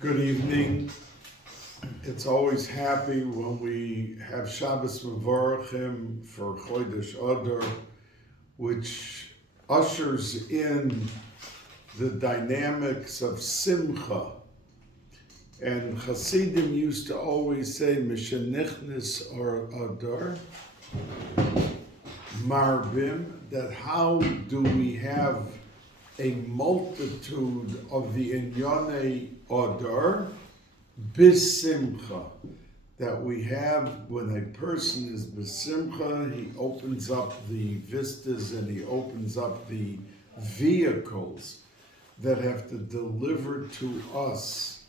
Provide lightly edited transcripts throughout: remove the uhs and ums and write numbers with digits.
Good evening. It's always happy when we have Shabbos Mevorachim for Chodesh Adar, which ushers in the dynamics of Simcha. And Hasidim used to always say, Mishenichnis or Adar, Marbim, that how do we have a multitude of the Inyane Adar, Bisimcha, that we have when a person is Bisimcha, he opens up the vistas and he opens up the vehicles that have to deliver to us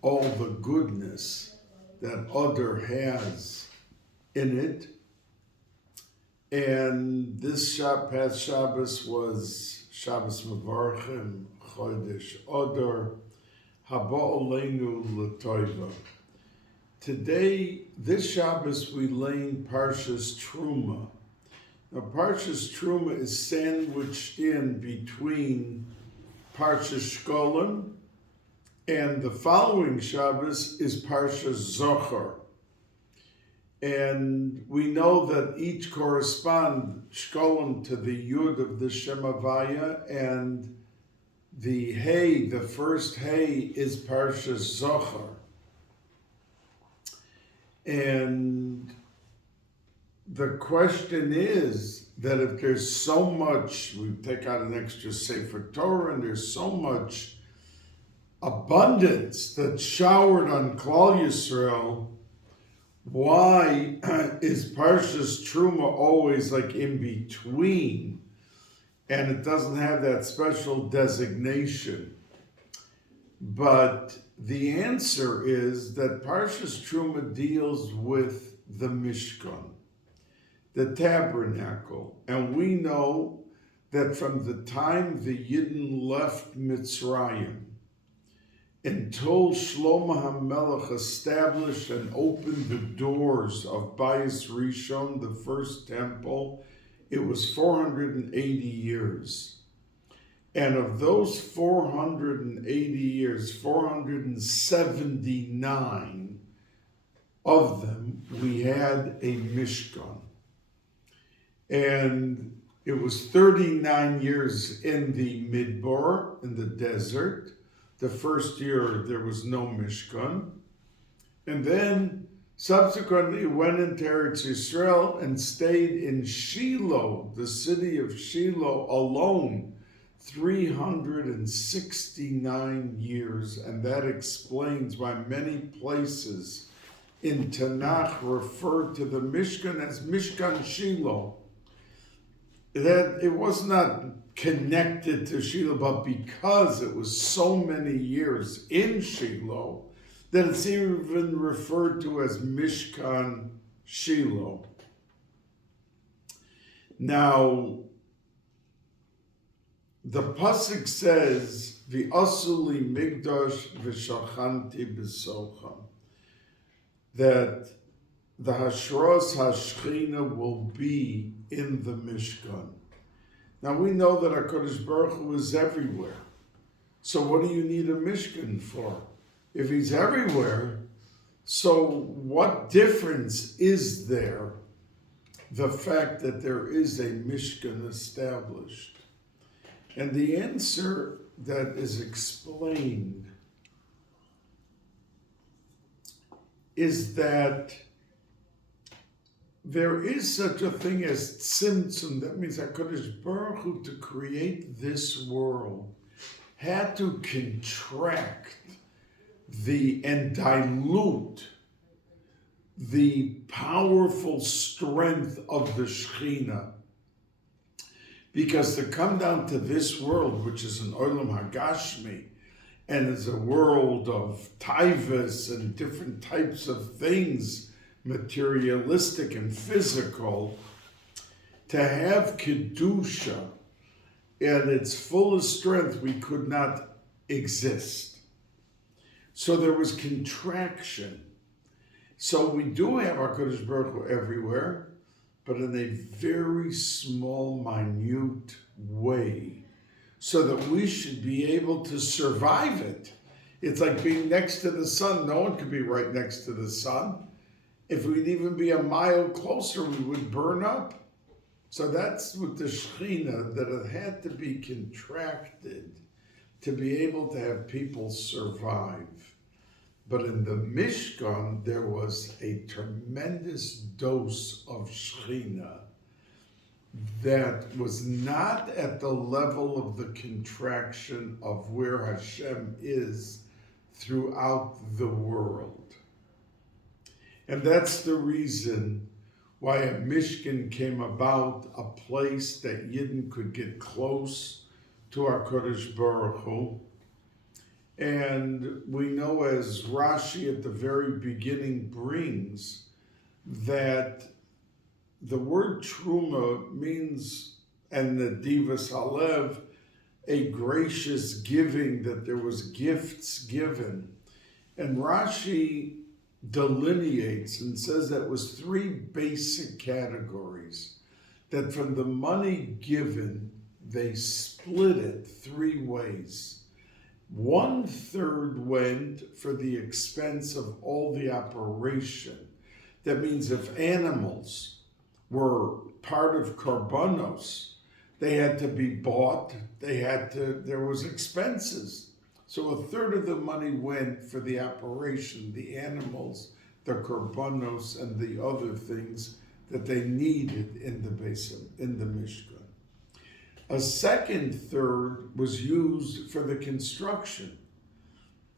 all the goodness that Adar has in it. And this past Shabbos was Shabbos Mevorachim, Chodesh Adar, Haba Oleinu L'Toiva. Today, this Shabbos, we learn Parshas Terumah. Now, Parshas Terumah is sandwiched in between Parshas Shkolim, and the following Shabbos is Parshas Zohar. And we know that each correspond Shkolim to the Yud of the Shem Havaya, and the Hey, the first Hey, is Parshas Zohar. And the question is that if there's so much, we take out an extra Sefer Torah, and there's so much abundance that's showered on Klal Yisrael, why is Parshas Terumah always like in between, and it doesn't have that special designation? But the answer is that Parshas Terumah deals with the Mishkan, the tabernacle. And we know that from the time the Yidden left Mitzrayim until Shlomo HaMelech established and opened the doors of Bais Rishon, the first temple, it was 480 years. And of those 480 years, 479 of them, we had a Mishkan. And it was 39 years in the Midbar, in the desert. The first year there was no Mishkan. And then subsequently went into Eretz Yisrael and stayed in Shiloh, the city of Shiloh alone, 369 years. And that explains why many places in Tanakh refer to the Mishkan as Mishkan Shiloh. That it was not connected to Shiloh, but because it was so many years in Shiloh, that it's even referred to as Mishkan Shiloh. Now, the pasuk says, "V'asuli migdash v'shachanti b'socham," that the Hashros HaShechina will be in the Mishkan. Now we know that HaKadosh Baruch Hu is everywhere. So what do you need a Mishkan for? If he's everywhere, so what difference is there, the fact that there is a Mishkan established? And the answer that is explained is that there is such a thing as tzimtzum. That means HaKadosh Baruch Hu, to create this world, had to contract and dilute the powerful strength of the Shechina. Because to come down to this world, which is an Olam Hagashmi, and is a world of taivas and different types of things, materialistic and physical, to have Kedusha at its fullest strength, we could not exist. So there was contraction. So we do have our HaKadosh Baruch Hu everywhere, but in a very small, minute way, so that we should be able to survive it. It's like being next to the sun. No one could be right next to the sun. If we'd even be a mile closer, we would burn up. So that's with the Shekhinah, that it had to be contracted to be able to have people survive. But in the Mishkan, there was a tremendous dose of Shekhinah that was not at the level of the contraction of where Hashem is throughout the world. And that's the reason why a Mishkan came about, a place that Yidden could get close to our Kodesh Baruch Hu. And we know, as Rashi at the very beginning brings, that the word Terumah means, and the Divas Halev, a gracious giving, that there was gifts given. And Rashi delineates and says that was three basic categories, that from the money given, they split it three ways. 1/3 went for the expense of all the operation. That means if animals were part of korbanos, they had to be bought, there was expenses. So 1/3 of the money went for the operation, the animals, the korbanos, and the other things that they needed in the Mishkan. A second third was used for the construction.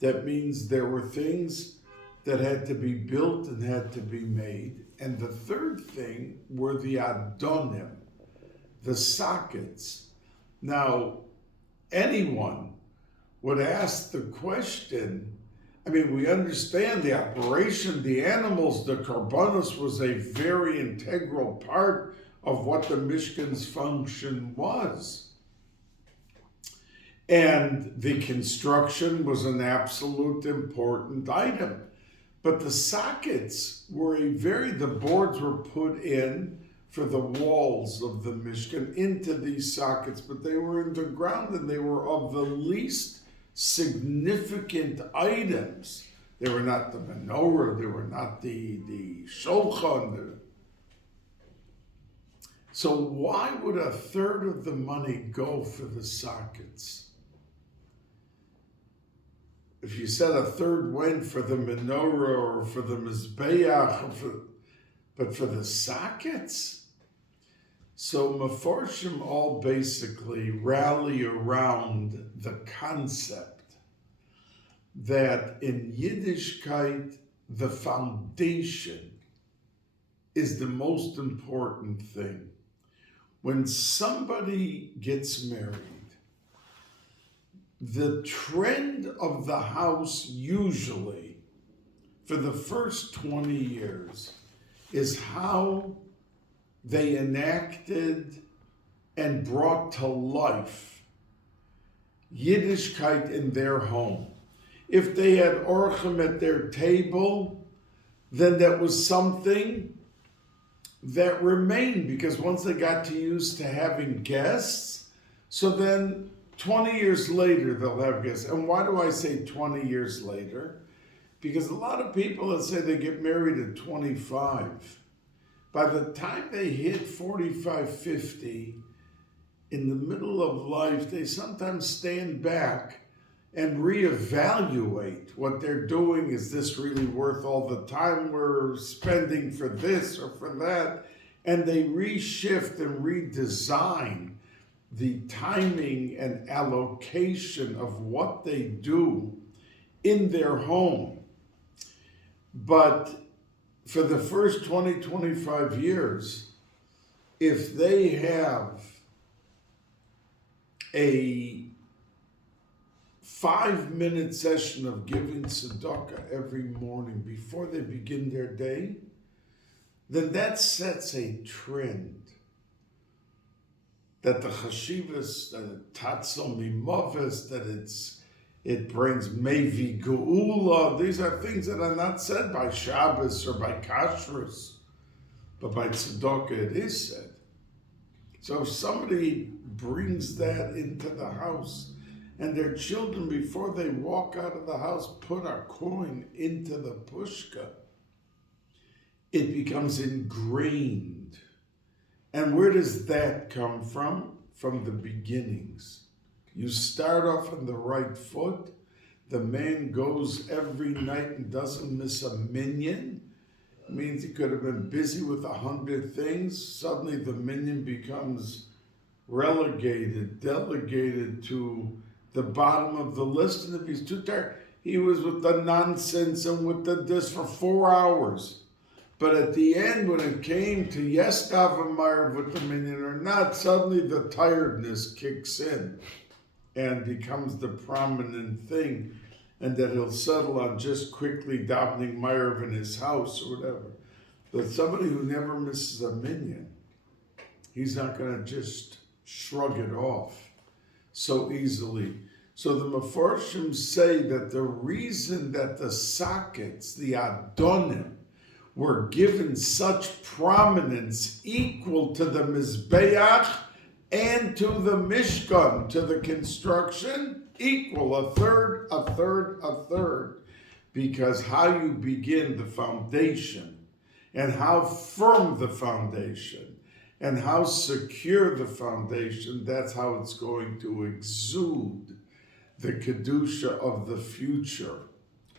That means there were things that had to be built and had to be made. And the third thing were the adonim, the sockets. Now, anyone would ask the question, we understand the operation, the animals, the korbanos was a very integral part of what the Mishkan's function was. And the construction was an absolute important item. But the sockets were the boards were put in for the walls of the Mishkan into these sockets, but they were in the ground and they were of the least significant items. They were not the Menorah, they were not the Sohan. So why would 1/3 of the money go for the sockets? If you said 1/3 went for the Menorah or for the Mizbeach, but for the sockets? So Meforshim all basically rally around the concept that in Yiddishkeit, the foundation is the most important thing. When somebody gets married, the trend of the house usually for the first 20 years is how they enacted and brought to life Yiddishkeit in their home. If they had orchim at their table, then that was something that remained, because once they got used to having guests, so then 20 years later they'll have guests. And why do I say 20 years later? Because a lot of people that say they get married at 25, by the time they hit 45, 50, in the middle of life, they sometimes stand back and reevaluate what they're doing. Is this really worth all the time we're spending for this or for that? And they reshift and redesign the timing and allocation of what they do in their home. But for the first 20, 25 years, if they have a 5-minute session of giving tzedakah every morning before they begin their day, then that sets a trend that the chashivas, that it tatzal mimavis, that it brings mevi geula. These are things that are not said by Shabbos or by kashrus, but by tzedakah it is said. So if somebody brings that into the house, And their children, before they walk out of the house, put a coin into the pushka. It becomes ingrained. And where does that come from? From the beginnings. You start off on the right foot. The man goes every night and doesn't miss a minyan. It means he could have been busy with 100 things. Suddenly the minyan becomes relegated, delegated to the bottom of the list. And if he's too tired, he was with the nonsense and with the this for 4 hours. But at the end, when it came to yes, Davamar with the minyan or not, suddenly the tiredness kicks in and becomes the prominent thing, and that he'll settle on just quickly davening Ma'ariv in his house or whatever. But somebody who never misses a minyan, he's not going to just shrug it off so easily. So the Mefarshim say that the reason that the sockets, the Adonim, were given such prominence equal to the Mizbeach and to the Mishkan, to the construction, equal, a third, because how you begin the foundation and how firm the foundation and how secure the foundation, that's how it's going to exude the Kedusha of the future.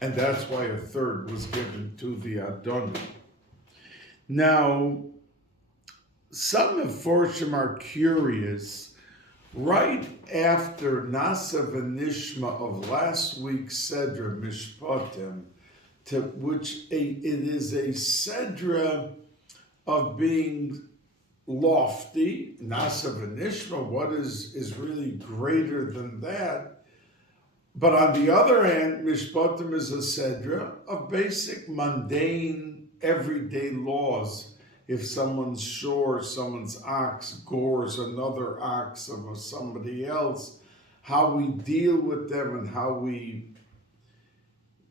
And that's why a third was given to the Adonim. Now, some Mefarshim are curious. Right after Nasa V'Nishma of last week's Sedra Mishpatim, to which it is a Sedra of being lofty, Nasa V'Nishma, what is really greater than that? But on the other hand, Mishpatim is a Sedra of basic, mundane, everyday laws. If someone's shore, someone's ox gores another ox of somebody else, how we deal with them and how we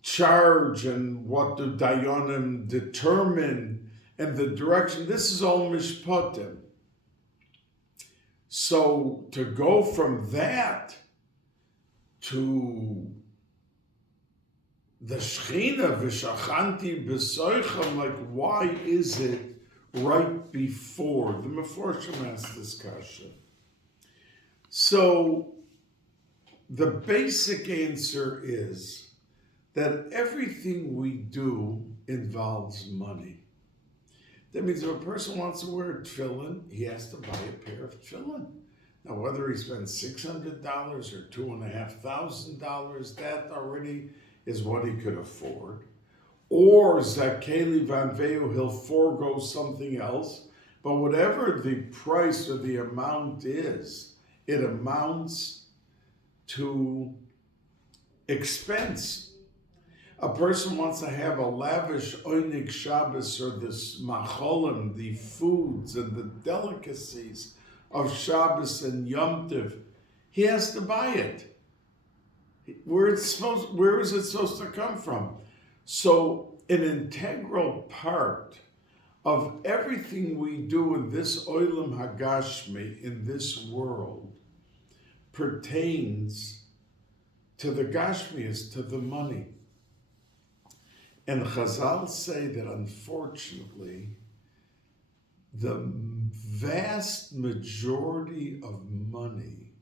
charge and what do Dayanim determine and the direction. This is all Mishpatim. So to go from that to the Shechina, V'shachanti b'soichem, like why is it right before? The Mefarshim asked this question. So the basic answer is that everything we do involves money. That means if a person wants to wear tefillin, he has to buy a pair of tefillin. Now, whether he spends $600 or $2,500, that already is what he could afford. Or Zakeli Van Veu, he'll forego something else. But whatever the price or the amount is, it amounts to expense. A person wants to have a lavish Oinig Shabbos or this macholim, the foods and the delicacies of Shabbos and Yom Tov. He has to buy it. Where is it supposed to come from? So an integral part of everything we do in this Olam Hagashmi, in this world, pertains to the Gashmias, to the money. And Chazal say that unfortunately, the vast majority of money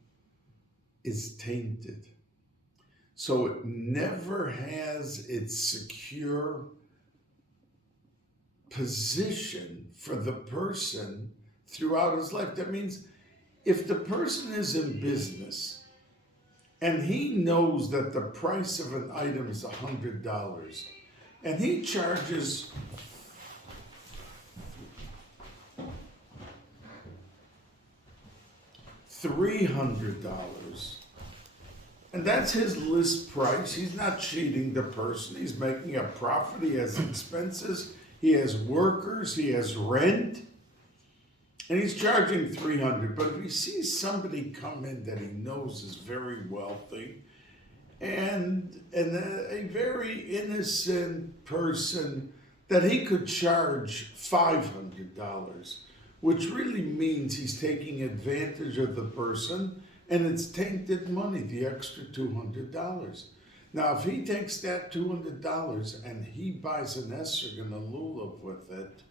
is tainted. So it never has its secure position for the person throughout his life. That means if the person is in business and he knows that the price of an item is $100 and he charges $300, and that's his list price. He's not cheating the person. He's making a profit. He has expenses. He has workers. He has rent. And he's charging $300. But if he sees somebody come in that he knows is very wealthy and a very innocent person that he could charge $500, which really means he's taking advantage of the person And it's tainted money, the extra $200. Now, if he takes that $200 and he buys an esrog and a lulav with it,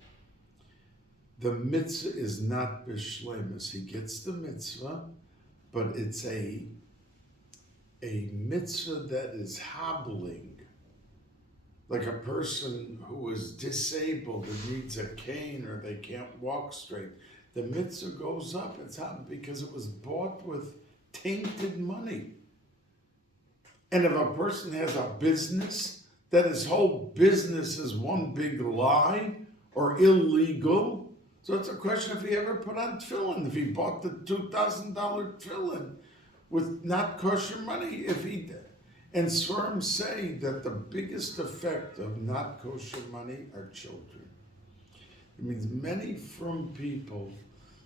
the mitzvah is not b'shleimus. He gets the mitzvah, but it's a mitzvah that is hobbling. Like a person who is disabled and needs a cane or they can't walk straight. The mitzvah goes up, it's hobbling because it was bought with tainted money. And if a person has a business, that his whole business is one big lie or illegal, so it's a question if he ever put on tefillin, if he bought the $2,000 tefillin with not kosher money, if he did. And Svarim say that the biggest effect of not kosher money are children. It means many from people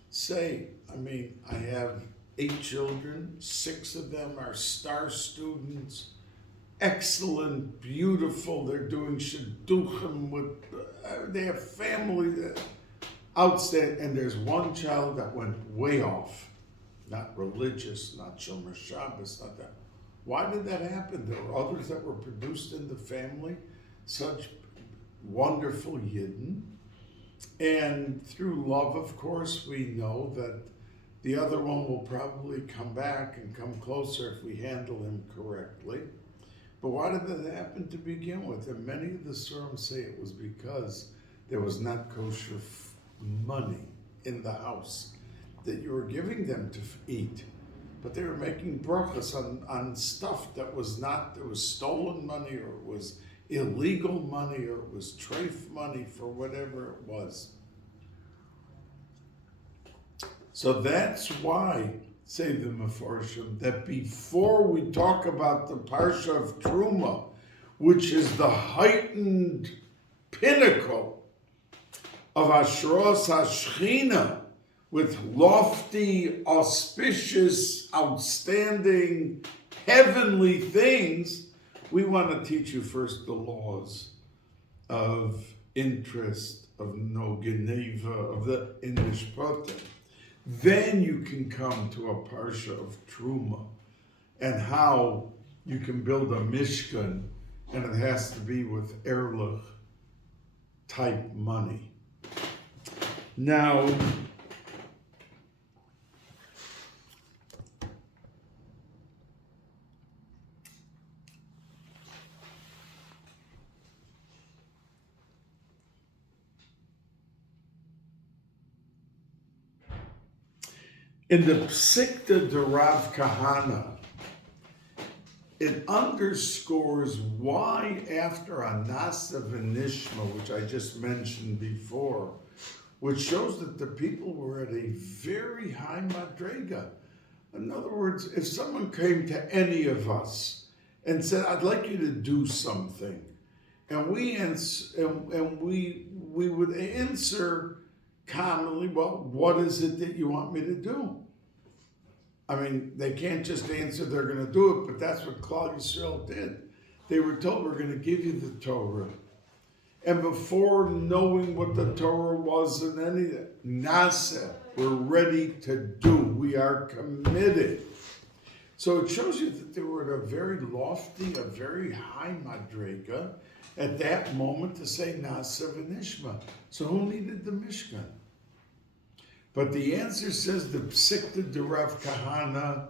say, I have 8 children, 6 of them are star students, excellent, beautiful, they're doing shidduchim they have family, outstanding, and there's one child that went way off, not religious, not Shomer Shabbos, not that. Why did that happen? There were others that were produced in the family, such wonderful Yidden, and through love, of course, we know that the other one will probably come back and come closer if we handle him correctly. But why did that happen to begin with? And many of the Surim say it was because there was not kosher money in the house that you were giving them to eat. But they were making brachas on stuff that was not, it was stolen money or it was illegal money or it was treif money for whatever it was. So that's why, say the Meforshim, that before we talk about the Parsha of Terumah, which is the heightened pinnacle of Ashros HaShechina, with lofty, auspicious, outstanding, heavenly things, we want to teach you first the laws of interest, of no geneva, of the Mishkan. Then you can come to a parsha of Terumah and how you can build a Mishkan, and it has to be with Erlich type money. Now, in the Psikta de Rav Kahana, it underscores why after a Nasav and Nishma, which I just mentioned before, which shows that the people were at a very high madrega. In other words, if someone came to any of us and said, I'd like you to do something, and we would answer commonly, well, what is it that you want me to do? They can't just answer they're going to do it, but that's what Klal Yisrael did. They were told, we're going to give you the Torah. And before knowing what the Torah was and anything, Nasa, we're ready to do. We are committed. So it shows you that they were at a very lofty, a very high madrega at that moment to say Nasa v'nishma. So who needed the Mishkan? But the answer says the Psikta de Rav Kahana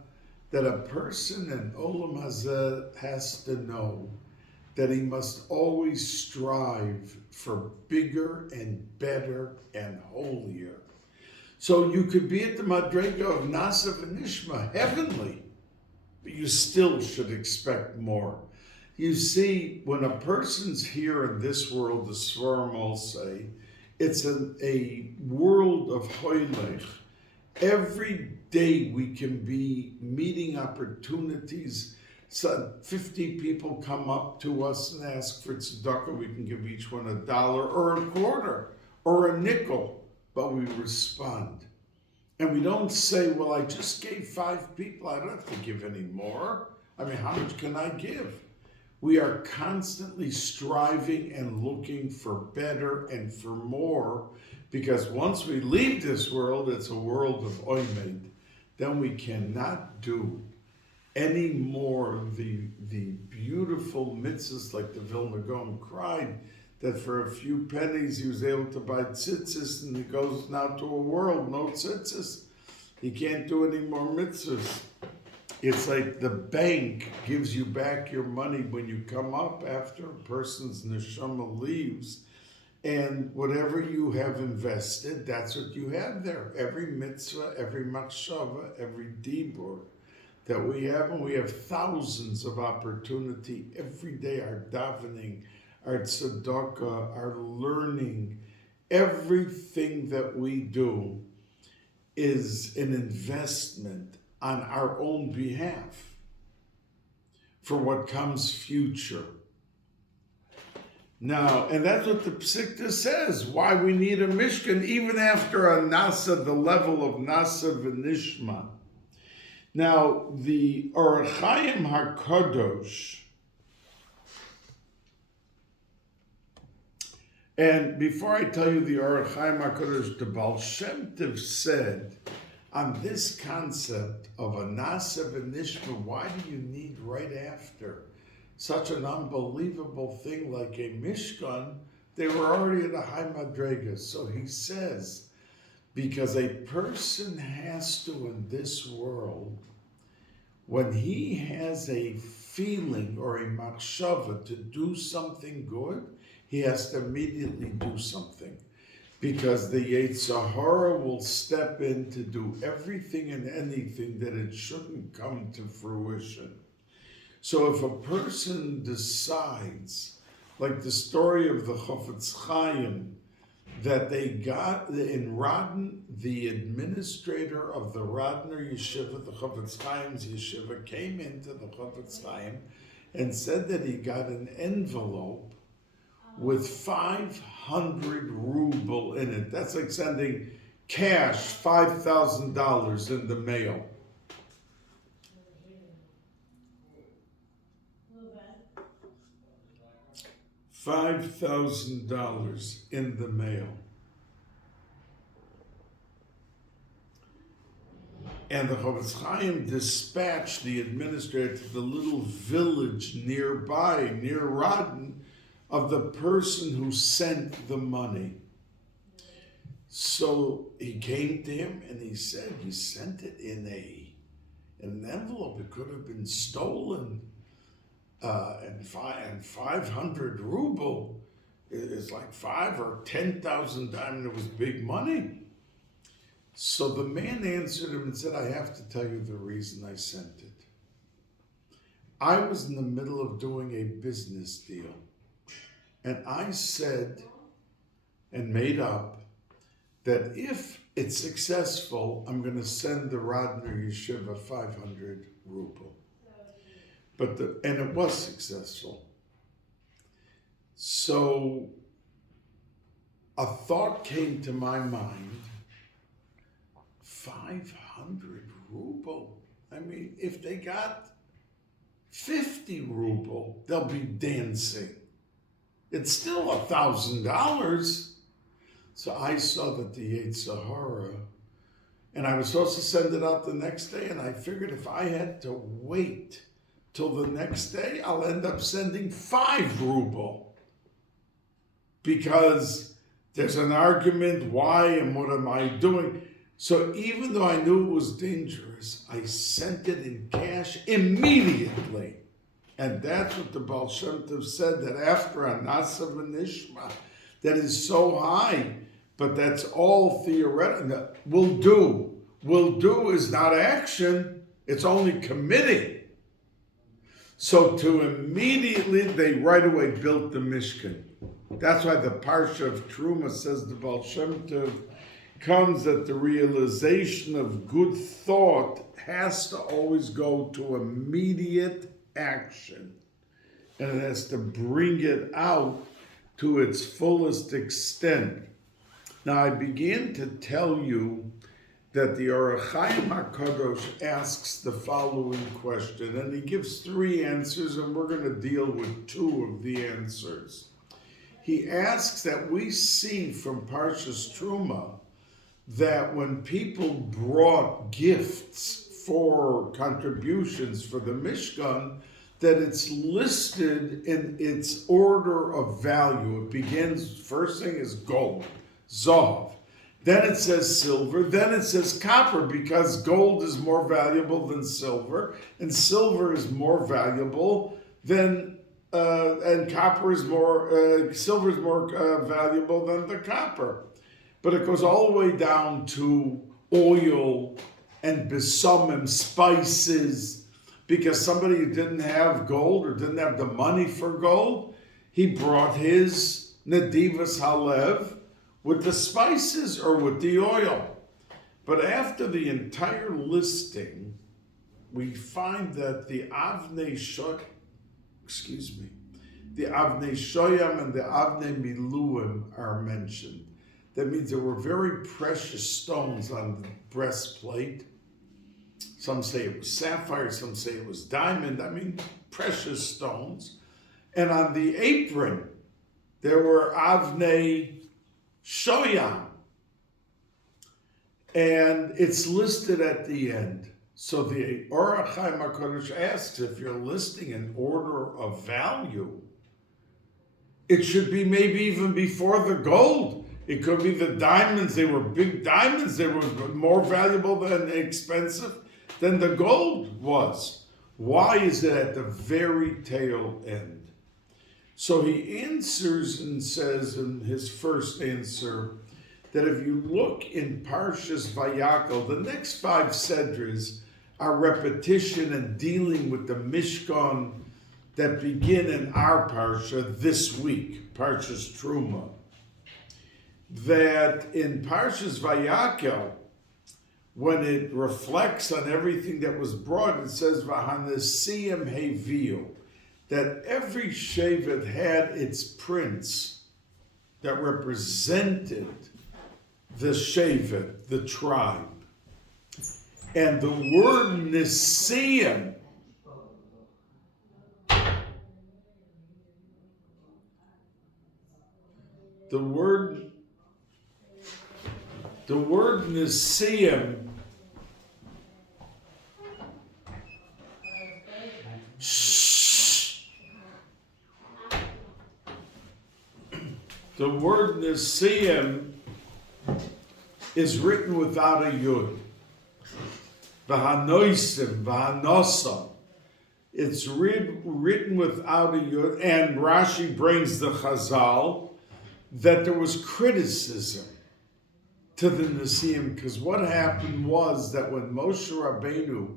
that a person in Olam Hazeh has to know that he must always strive for bigger and better and holier. So you could be at the Madrega of Nasav and Nishma, heavenly, but you still should expect more. You see, when a person's here in this world, the Svarim all say, it's a world of hoylech. Every day we can be meeting opportunities. So 50 people come up to us and ask for tzedakah. We can give each one $1 or a quarter or a nickel, but we respond. And we don't say, well, I just gave 5 people. I don't have to give any more. How much can I give? We are constantly striving and looking for better and for more, because once we leave this world, it's a world of oimed. then we cannot do any more the beautiful mitzvahs like the Vilna Gaon cried that for a few pennies he was able to buy tzitzis, and he goes now to a world, no tzitzis. He can't do any more mitzvahs. It's like the bank gives you back your money when you come up after a person's neshama leaves, and whatever you have invested, that's what you have there. Every mitzvah, every machshava, every dibur that we have, and we have thousands of opportunity every day, our davening, our tzedakah, our learning, everything that we do is an investment on our own behalf for what comes future. Now, and that's what the Psikta says, why we need a Mishkan, even after a Nasa, the level of Nasa v'Nishma. Now, the Or Chaim HaKadosh, and before I tell you the Or Chaim HaKadosh, the Baal Shem Tov said, on this concept of a Nasa v'Nishma, why do you need right after such an unbelievable thing like a Mishkan? They were already at a high madrega. So he says, because a person has to, in this world, when he has a feeling or a machshava to do something good, he has to immediately do something. Because the Yetzer Hara will step in to do everything and anything that it shouldn't come to fruition. So if a person decides, like the story of the Chofetz Chaim, that they got in Radin, the administrator of the Radner Yeshiva, the Chofetz Chaim's Yeshiva, came into the Chofetz Chaim and said that he got an envelope with 500 ruble in it. That's like sending cash, $5,000 in the mail. $5,000 in the mail. And the Chofetz Chaim dispatched the administrator to the little village nearby, near Radin, of the person who sent the money. So he came to him and he said, you sent it in an envelope. It could have been stolen. And 500 ruble is like 5 or 10,000 times. It was big money. So the man answered him and said, I have to tell you the reason I sent it. I was in the middle of doing a business deal. And I said and made up that if it's successful, I'm going to send the Radner Yeshiva 500 ruble. And it was successful. So a thought came to my mind, 500 ruble. I mean, if they got 50 ruble, they'll be dancing. It's still $1,000. So I saw that the Yetzer Hara, and I was supposed to send it out the next day, and I figured if I had to wait till the next day, I'll end up sending 5 ruble. Because there's an argument, why and what am I doing? So even though I knew it was dangerous, I sent it in cash immediately. And that's what the Baal Shem Tov said, that after a Nasa v'Nishma, that is so high, but that's all theoretical. Will do. Will do is not action, it's only committing. So to immediately, they right away built the Mishkan. That's why the Parsha of Terumah says the Baal Shem Tov comes that the realization of good thought has to always go to immediate action. And it has to bring it out to its fullest extent. Now I began to tell you that the Or Chaim HaKadosh asks the following question, and he gives 3 answers, and we're going to deal with 2 of the answers. He asks that we see from Parshas Terumah that when people brought gifts for contributions for the Mishkan, that it's listed in its order of value. It begins, first thing is gold, zav. Then it says silver, then it says copper, because gold is more valuable than silver, and silver is more valuable than, and copper is more, silver is more valuable than the copper. But it goes all the way down to oil and besomim, spices, because somebody who didn't have gold or didn't have the money for gold, he brought his nadivas halev with the spices or with the oil. But after the entire listing, we find that the Avnei Shoyam and the Avnei Miluim are mentioned. That means there were very precious stones on the breastplate. Some say it was sapphire, some say it was diamond. I mean, precious stones. And on the apron, there were Avnei Shoyam. And it's listed at the end. So the Orach Chaim HaKadosh asks, if you're listing an order of value, it should be maybe even before the gold. It could be the diamonds. They were big diamonds. They were more valuable than expensive than the gold was. Why is it at the very tail end? So he answers and says in his first answer that if you look in Parshas Vayakel, the next 5 sedras are repetition and dealing with the Mishkan that begin in our Parsha this week, Parshas Terumah. That in Parshas Vayakel, when it reflects on everything that was brought, it says Vahanasiyim Heviu, that every Shevet had its prince that represented the Shevet, the tribe. And the word Nisiyim, the word Nisiyim is written without a yud. V'hanoisim, v'hanosam. It's written without a yud, and Rashi brings the Chazal that there was criticism to the Nesiim, because what happened was that when Moshe Rabbeinu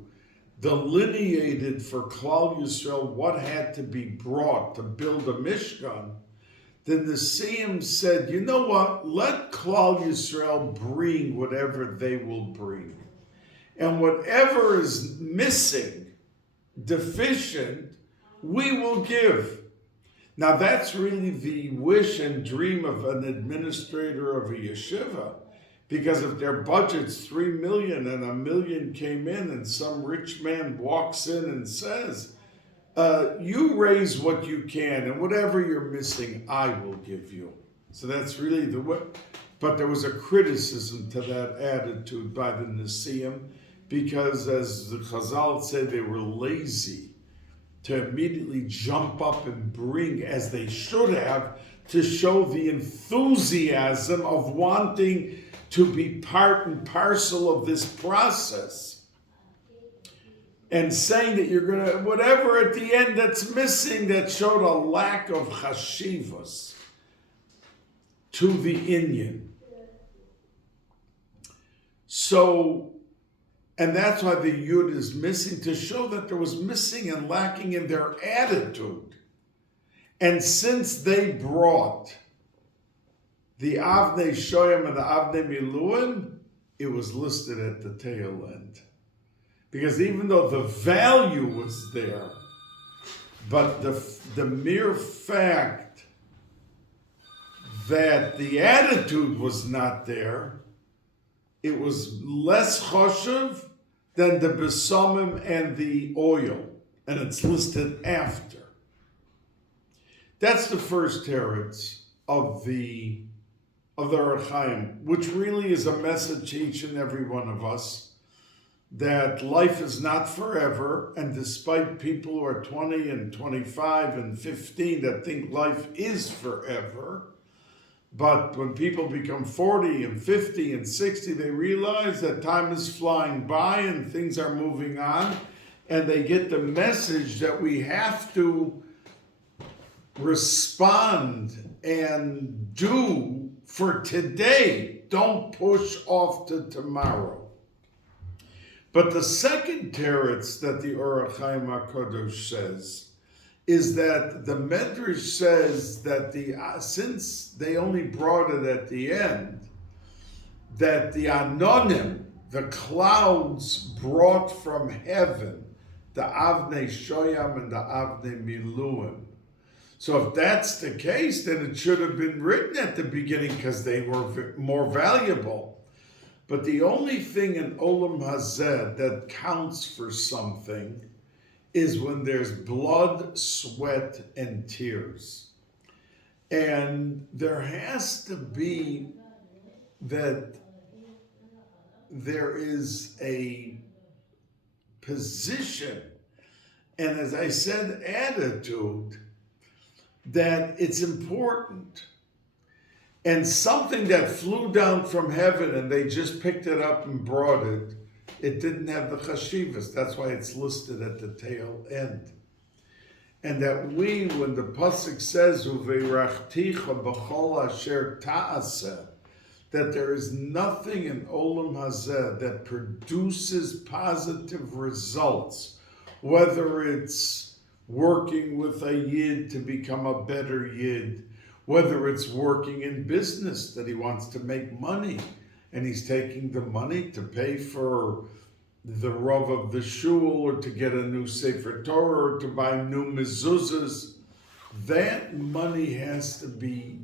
delineated for Klal Yisrael what had to be brought to build a Mishkan, the Nesiim said, you know what, let Klal Yisrael bring whatever they will bring. And whatever is missing, deficient, we will give. Now that's really the wish and dream of an administrator of a yeshiva, because if their budget's $3 million and $1 million came in and some rich man walks in and says, you raise what you can and whatever you're missing, I will give you. So that's really the way. But there was a criticism to that attitude by the Nesiim, because as the Chazal said, they were lazy to immediately jump up and bring as they should have, to show the enthusiasm of wanting to be part and parcel of this process. And saying that you're going to, whatever at the end that's missing, that showed a lack of chashivos to the Inyan. So, and that's why the Yud is missing, to show that there was missing and lacking in their attitude. And since they brought the Avnei Shoyam and the Avnei Miluim, it was listed at the tail end. Because even though the value was there, but the mere fact that the attitude was not there, it was less choshev than the besomim and the oil, and it's listed after. That's the first teretz of the of the Orach Chaim, which really is a message to each and every one of us, that life is not forever, and despite people who are 20 and 25 and 15 that think life is forever, but when people become 40 and 50 and 60, they realize that time is flying by and things are moving on, and they get the message that we have to respond and do for today. Don't push off to tomorrow. But the second teretz that the Orach Chaim HaKadosh says is that the Medrash says that since they only brought it at the end, that the Anonim, the clouds brought from heaven, the Avnei Shoyam and the Avnei Miluim. So if that's the case, then it should have been written at the beginning because they were more valuable. But the only thing in Olam Hazeh that counts for something is when there's blood, sweat, and tears. And there has to be that there is a position, and as I said, attitude, that it's important. And something that flew down from heaven and they just picked it up and brought it, it didn't have the chashivas. That's why it's listed at the tail end. And that we, when the pasuk says, "Uveirachticha b'chol asher ta'aseh," that there is nothing in Olam Hazeh that produces positive results, whether it's working with a yid to become a better yid, whether it's working in business that he wants to make money and he's taking the money to pay for the Rav of the shul or to get a new Sefer Torah or to buy new mezuzahs, that money has to be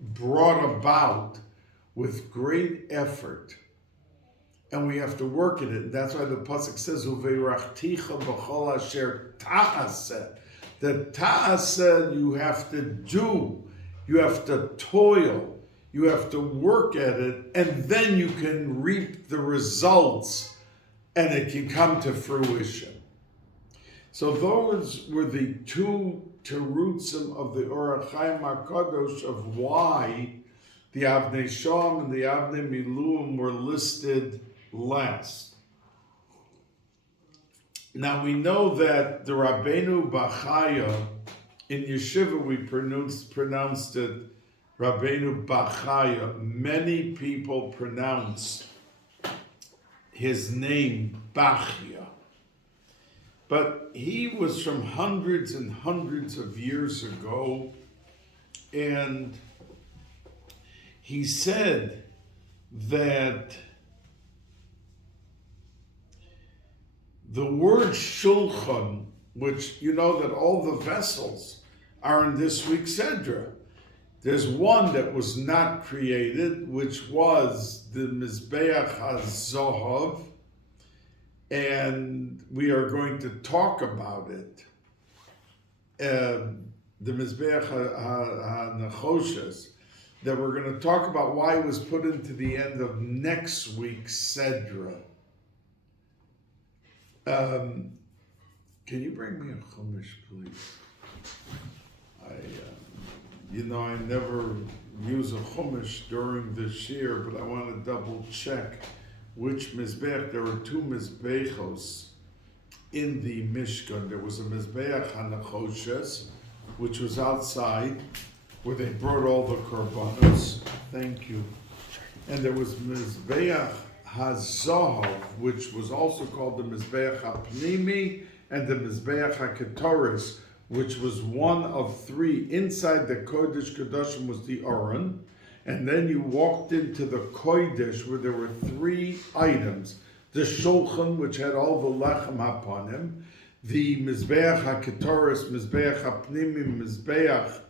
brought about with great effort. And we have to work at it. That's why the pasuk says, "Uveirachticha b'chol asher ta'aseh." The ta'aseh you have to do. You have to toil, you have to work at it, and then you can reap the results and it can come to fruition. So those were the two terutzim of the Orach Chaim HaKadosh of why the Avnei Shoam and the Avnei Miluim were listed last. Now we know that the Rabbeinu Bachaya, in Yeshiva, we pronounced it Rabbeinu Bachaya. Many people pronounce his name Bachya. But he was from hundreds and hundreds of years ago, and he said that the word shulchan, which you know that all the vessels are in this week's Sedra. There's one that was not created, which was the Mizbeach HaZohav, and we are going to talk about it. The Mizbeach HaNechoshes, that we're going to talk about why it was put into the end of next week's Sedra. Can you bring me a chumash, please? I never use a chumash during this year, but I want to double check which mizbeach. There were two mizbeachos in the Mishkan. There was a mizbeach hanachoshes, which was outside, where they brought all the korbanos. Thank you. And there was mizbeach hazohav, which was also called the mizbeach hapnimi, and the Mizbeach HaKetoris, which was one of three. Inside the Kodesh Kodashim was the Aron, and then you walked into the Kodesh where there were three items. The Shulchan, which had all the Lechem Hapanim, the Mizbeach HaKetoris, Mizbeach HaPnimi, Mizbeach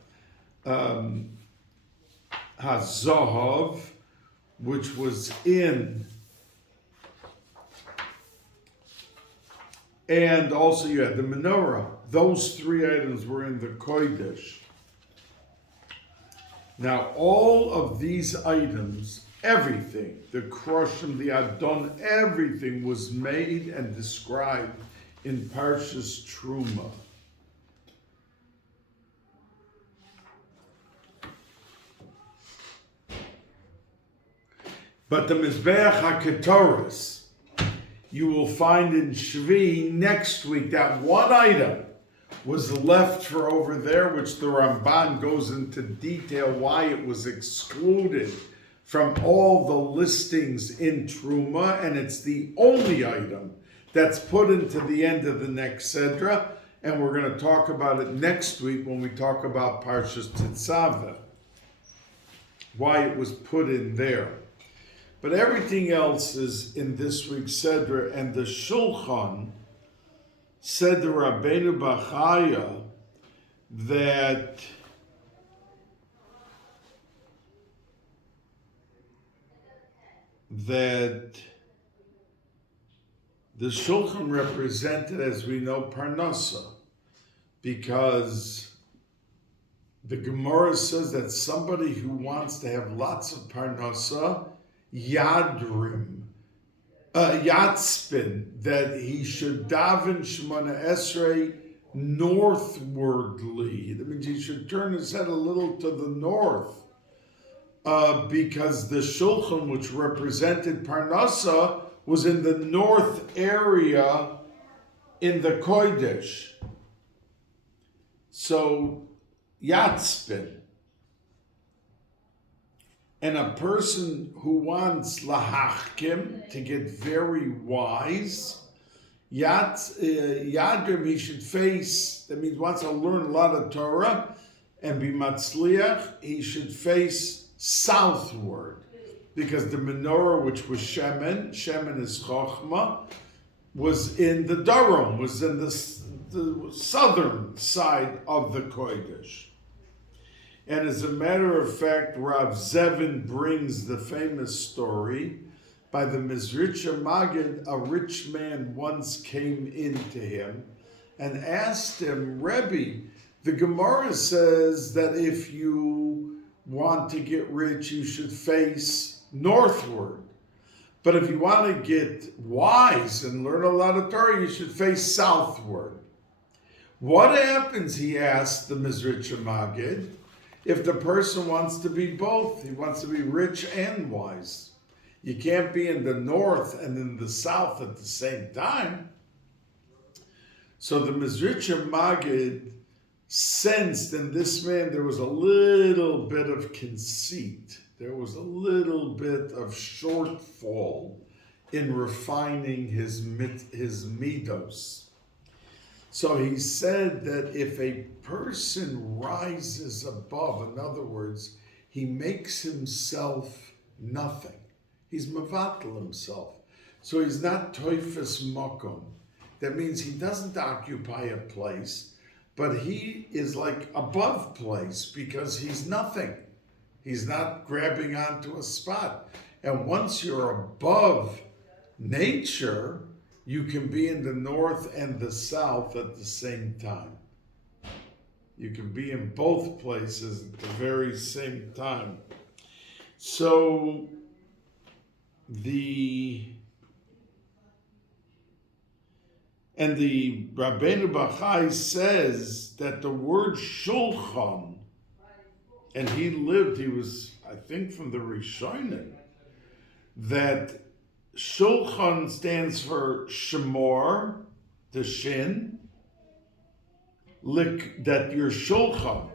HaZohav, which was in, and also you had the Menorah. Those three items were in the Kodesh. Now, all of these items, everything, the Krushim, the Adon, everything was made and described in Parshas Terumah. But the Mizbeach HaKetoros, you will find in Shvi next week, that one item was left for over there, which the Ramban goes into detail why it was excluded from all the listings in Terumah, and it's the only item that's put into the end of the next Sedra, and we're going to talk about it next week when we talk about Parshas Tetzaveh, why it was put in there. But everything else is in this week's Sedra, and the Shulchan said to Rabbeinu Bachaya that the Shulchan represented, as we know, Parnasa, because the Gemara says that somebody who wants to have lots of Parnasa, Yadrim, Yatspin, that he should daven Shemona Esrei northwardly. That means he should turn his head a little to the north, because the Shulchan, which represented Parnasa, was in the north area in the Kodesh. So, Yatspin. And a person who wants lahachkim, to get very wise, Yadrim, he should face, that means wants to learn a lot of Torah, and be matzliach, he should face southward. Because the Menorah, which was Shemen is Chochmah, was in the Darom, was in the southern side of the Kodesh. And as a matter of fact, Rav Zevin brings the famous story by the Mizritcha Magid. A rich man once came into him and asked him, Rebbe, the Gemara says that if you want to get rich, you should face northward. But if you want to get wise and learn a lot of Torah, you should face southward. What happens, he asked the Mizritcha Magid, if the person wants to be both? He wants to be rich and wise. You can't be in the north and in the south at the same time. So the Mizritcha Magid sensed in this man there was a little bit of conceit. There was a little bit of shortfall in refining his midos. So he said that if a person rises above, in other words, he makes himself nothing. He's mevatel himself. So he's not toifus makom. That means he doesn't occupy a place, but he is like above place because he's nothing. He's not grabbing onto a spot. And once you're above nature, you can be in the north and the south at the same time. You can be in both places at the very same time. So the Rabbeinu Bachai says that the word shulchan, and he was, I think, from the Rishonim, that Shulchan stands for Shemor, the Shin, that your Shulchan.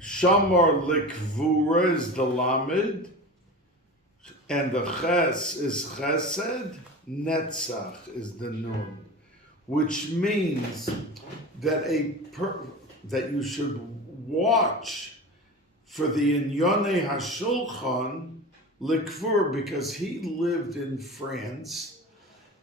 Shamor Likvura is the Lamed, and the Ches is Chesed, Netzach is the Nun, which means that that you should watch for the Inyone HaShulchan Likvur, because he lived in France,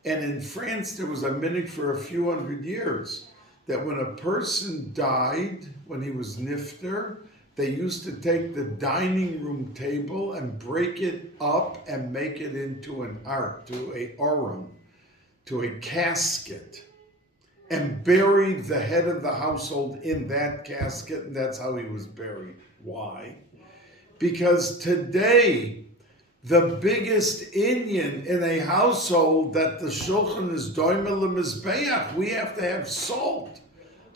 and in France there was a minhag for a few hundred years that when a person died, when he was nifter, they used to take the dining room table and break it up and make it into an ark, to a arum, to a casket, and buried the head of the household in that casket, and that's how he was buried. Why? Because today, the biggest inyan in a household that the shulchan is doimel lemizbeach, we have to have salt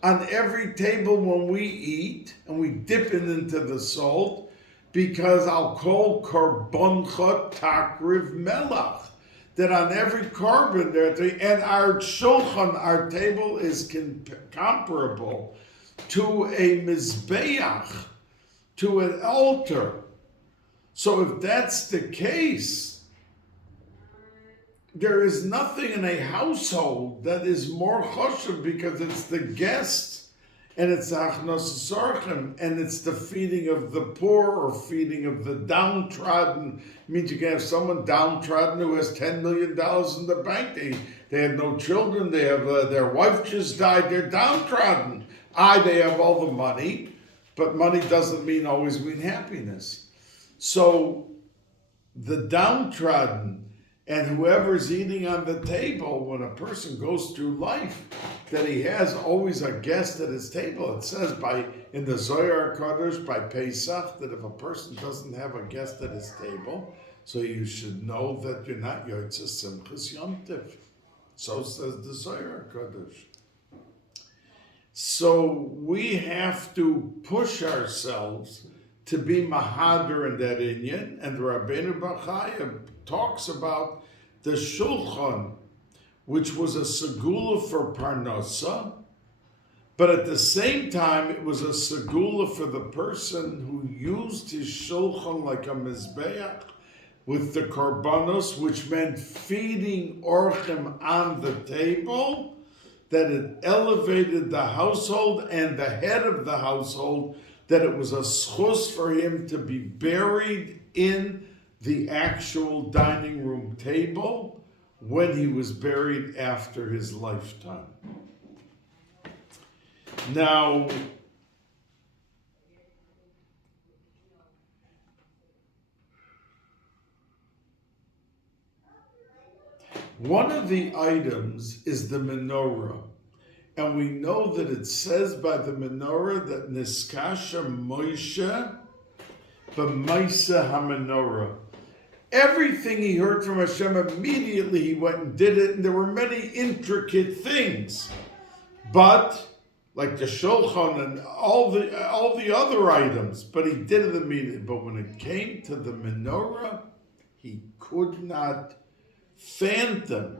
on every table when we eat, and we dip it into the salt, because I'll call korboncha takriv melach, that on every korban there, and our shulchan, our table is comparable to a mizbeach, to an altar. So if that's the case, there is nothing in a household that is more choshev, because it's the guests, and it's the achnos sorchim, and it's the feeding of the poor or feeding of the downtrodden. It means you can have someone downtrodden who has $10 million in the bank. They have no children. They have their wife just died. They're downtrodden. They have all the money, but money doesn't always mean happiness. So the downtrodden and whoever's eating on the table, when a person goes through life, that he has always a guest at his table. It says in the Zohar Kodesh by Pesach that if a person doesn't have a guest at his table, so you should know that you're not Yotzei Simchas Yom Tov. So says the Zohar Kodesh. So we have to push ourselves to be mahader in that inyan, and the Rabbeinu Balkany talks about the shulchan, which was a segula for parnasa, but at the same time it was a segula for the person who used his shulchan like a mizbeach with the korbanos, which meant feeding orchim on the table, that it elevated the household and the head of the household, that it was a schus for him to be buried in the actual dining room table when he was buried after his lifetime. Now, one of the items is the menorah. And we know that it says by the menorah that Niskasha Moshe b'maisa ha-menorah. Everything he heard from Hashem, immediately he went and did it, and there were many intricate things. But, like the shulchan and all the other items, but he did it immediately. But when it came to the menorah, he could not fathom,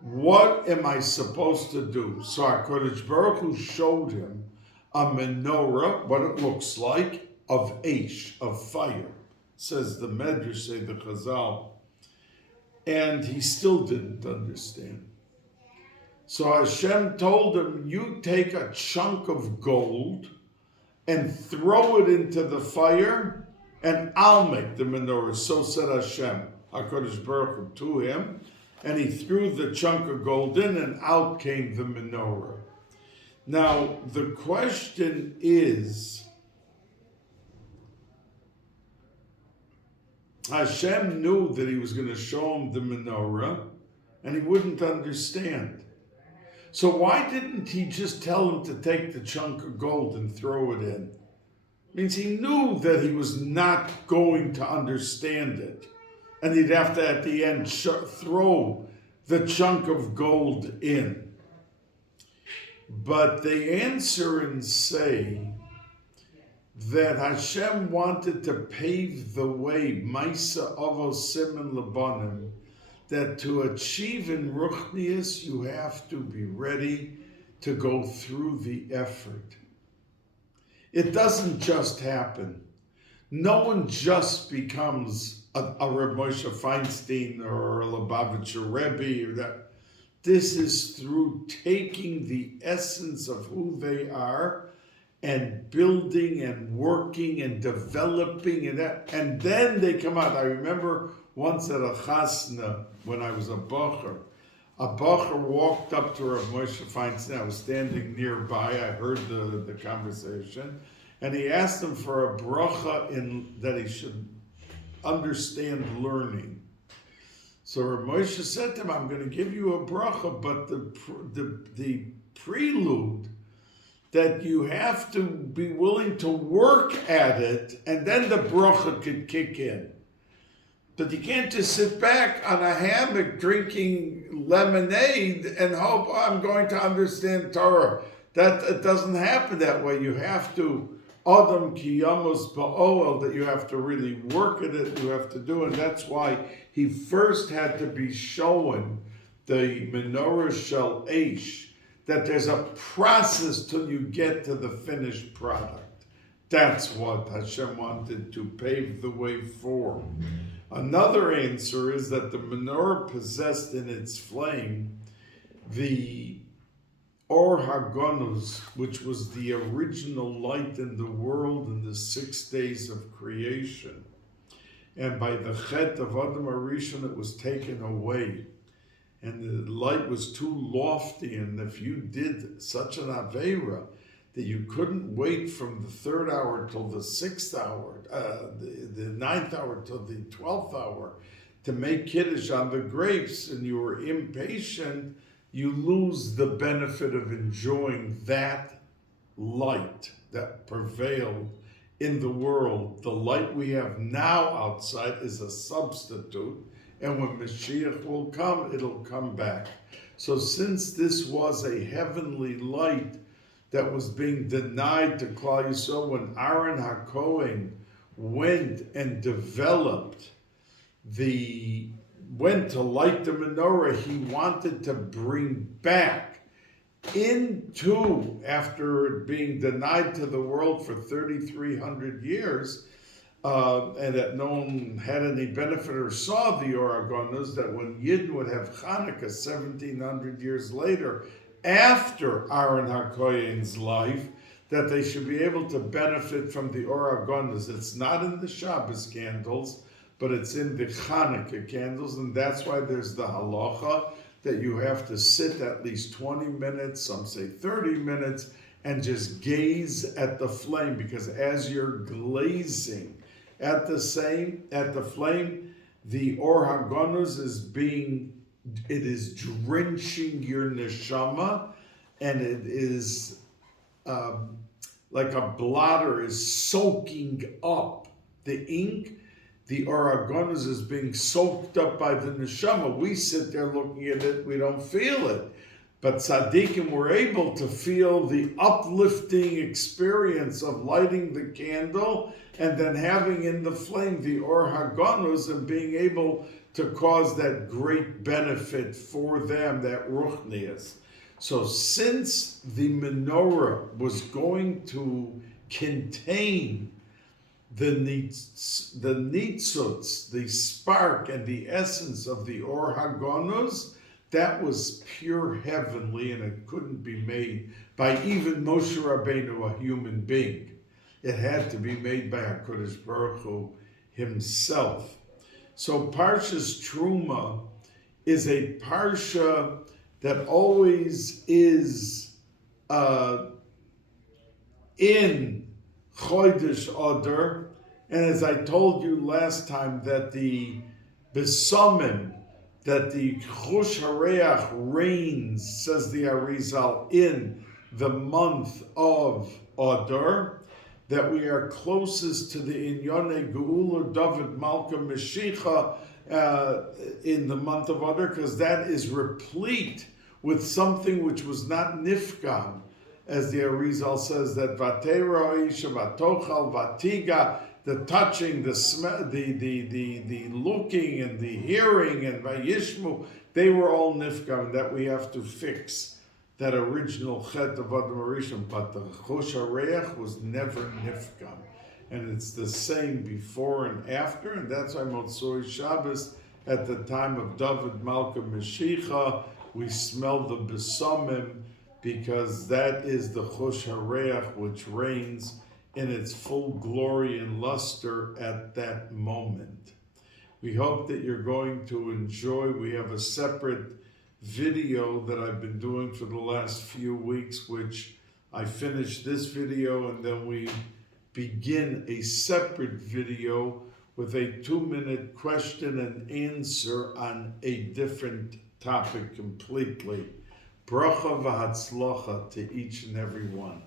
what am I supposed to do? So HaKadosh Baruch Hu showed him a menorah, what it looks like, of eish, of fire. Says the Medrash, say the Chazal. And he still didn't understand. So Hashem told him, you take a chunk of gold and throw it into the fire, and I'll make the menorah. So said Hashem, HaKadosh Baruch Hu, to him. And he threw the chunk of gold in, and out came the menorah. Now, the question is, Hashem knew that he was going to show him the menorah, and he wouldn't understand. So why didn't he just tell him to take the chunk of gold and throw it in? It means he knew that he was not going to understand it. And he'd have to, at the end, throw the chunk of gold in. But they answer and say that Hashem wanted to pave the way, Maisa Avos Simen Lebanim, that to achieve in Ruchnius, you have to be ready to go through the effort. It doesn't just happen. No one just becomes a Reb Moshe Feinstein or a Lubavitcher Rebbe or that. This is through taking the essence of who they are and building and working and developing and then they come out. I remember once at a chasna when I was a bacher walked up to Reb Moshe Feinstein. I was standing nearby. I heard the conversation, and he asked him for a bracha that he should understand learning. So Rabbi Moshe said to him, I'm going to give you a bracha, but the prelude that you have to be willing to work at it, and then the bracha could kick in. But you can't just sit back on a hammock drinking lemonade and hope, I'm going to understand Torah. It doesn't happen that way. You have to, Adam ki yamos ba'oel, that you have to really work at it, you have to do it. And that's why he first had to be shown the Menorah shel Eish, that there's a process till you get to the finished product. That's what Hashem wanted to pave the way for. Another answer is that the menorah possessed in its flame the Or HaGanuz, which was the original light in the world in the 6 days of creation. And by the Chet of Adam HaRishon, it was taken away. And the light was too lofty, and if you did such an Aveira, that you couldn't wait from the 3rd hour till the 6th hour, the 9th hour till the 12th hour, to make Kiddush on the grapes, and you were impatient, you lose the benefit of enjoying that light that prevailed in the world. The light we have now outside is a substitute, and when Mashiach will come, it'll come back. So since this was a heavenly light that was being denied to Klal Yisrael, when Aaron HaKohen went and went to light the menorah, he wanted to bring back into, after it being denied to the world for 3,300 years, and that no one had any benefit or saw the Or HaGanuz, that when Yidden would have Hanukkah 1,700 years later, after Aaron HaKohen's life, that they should be able to benefit from the Or HaGanuz. It's not in the Shabbos candles, but it's in the Hanukkah candles, and that's why there's the halacha that you have to sit at least 20 minutes, some say 30 minutes, and just gaze at the flame, because as you're glazing at the flame, the Or HaGanuz is drenching your neshama, and it is like a blotter is soaking up the ink. The Or HaGanuz is being soaked up by the neshama. We sit there looking at it, we don't feel it. But tzaddikim were able to feel the uplifting experience of lighting the candle and then having in the flame the Or HaGanuz and being able to cause that great benefit for them, that ruchnius. So since the menorah was going to contain the nitzuts, the spark and the essence of the Or HaGanuz, that was pure heavenly, and it couldn't be made by even Moshe Rabbeinu, a human being. It had to be made by HaKadosh Baruch Hu himself. So Parshas Terumah is a parsha that always is in Chodesh Adar, and as I told you last time, that the Besamim, that the Chush Hareach reigns, says the Arizal, in the month of Adar, that we are closest to the Inyone Geula David Malka Mashiach in the month of Adar, because that is replete with something which was not nifkan, as the Arizal says, that Vatera Isha Vatochal Vatiga, the touching, the smell, the looking and the hearing, and Vayishmu, they were all nifkan, that we have to fix that original chet of Adam HaRishon, but the Chosh HaReach was never nifkan. And it's the same before and after, and that's why Motzoi Shabbos, at the time of David Malka Mashiach, we smell the Besamim, because that is the Chosh HaReach which reigns in its full glory and luster at that moment. We hope that you're going to enjoy. We have a separate video that I've been doing for the last few weeks, which I finished this video, and then we begin a separate video with a 2-minute question and answer on a different topic completely. Bracha v'hatzlacha to each and every one.